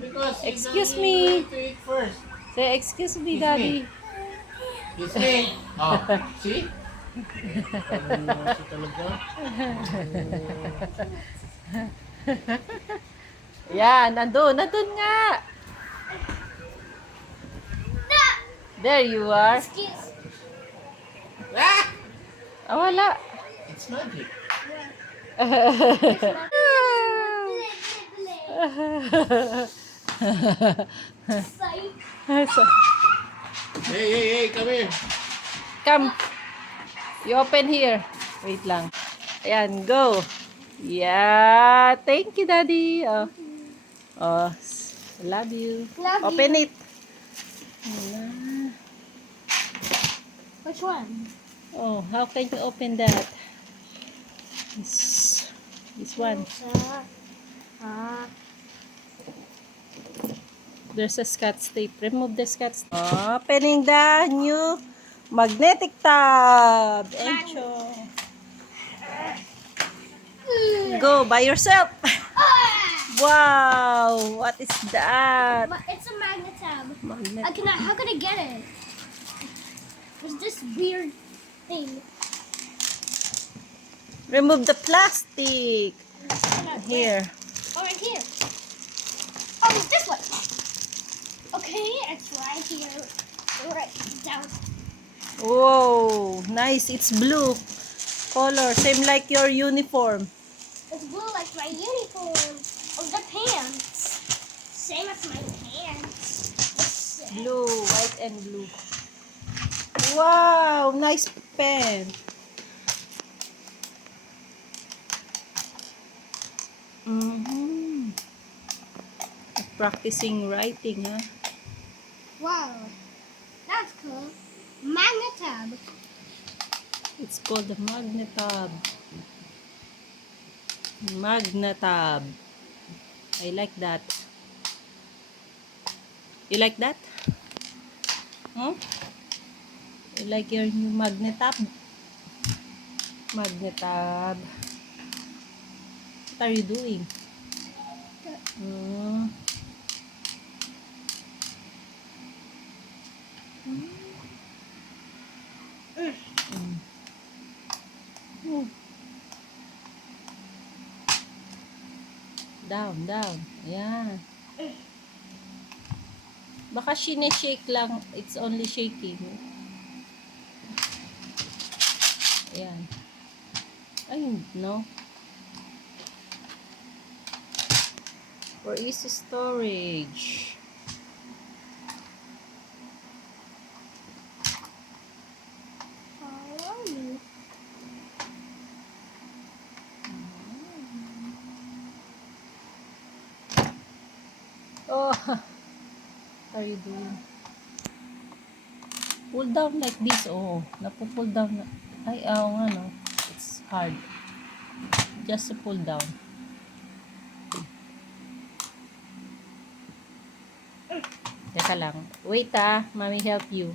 because Excuse you me. need to eat first. Say, excuse me, Excuse Daddy. It's me. Oh, see? Si talaga. Yan, nandun nga. There you are. Ah! Ah, wala. It's magic. Hey, come here. Come. You open here. Wait lang. Ayan, go. Yeah. Thank you, Daddy. Oh, oh, love you. Open it. Which one? Oh, how can you open that? This one. There's a Scotch tape. Remove the Scotch tape. Opening the new magnetic tab. Encho. Go by yourself. Wow, what is that? It's a magnet tab. Magnet. How can I get it? There's this weird thing. Remove the plastic. Here. Oh, right here. Oh, it's this one. Okay, it's right here. Right down. Whoa, nice. It's blue color, same like your uniform. It's blue like my uniform. Oh, the pants. Same as my pants. Blue, white and blue. Wow, nice pen. Practicing writing, huh? Wow, that's cool. Magnet tab. It's called the Magnetab. Magnetab. I like that. You like that? Huh? You like your new Magnetab? Magnetab. What are you doing? Hmm. Down, down. Ayan. Baka shake lang. It's only shaking. Ayan. Ay, no. For easy storage. Oh, what are you doing? Pull down like this. Oh, napu-pull down na. Ay, nga no. It's hard. Just to pull down. Teka lang. Wait Mommy help you.